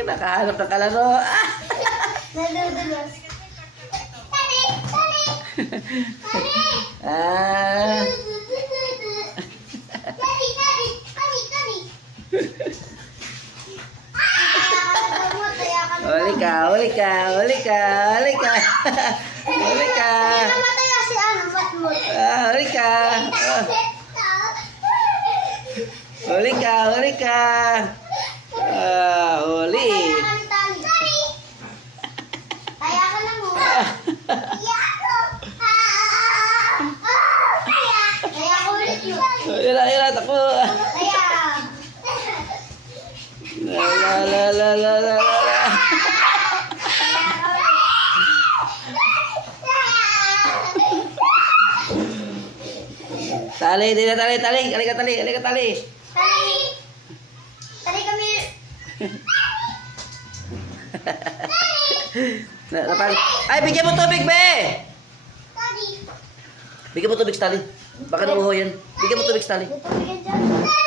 Nakahanap ng kalaro. Nadudulas. Tali! Tali! Ah. Tali! Tali! Tali! Tali! Huli ka, huli ka, huli ka, huli ka. Huli ka. Namatay si ano, Batmut. Huli ka. Huli ka, huli ka. Huli. Kaya ka na mo. Kaya ko ulit yun. Hira, takbo. Kaya. La. Tali, tali. Halika, tali. Tali. Tali kami. Ay, bigyan mo tubig, be! Tali. Bigyan mo tubig, Tali. Baka nauho yan. Bigyan mo tubig, Tali. Ito, bigyan dyan.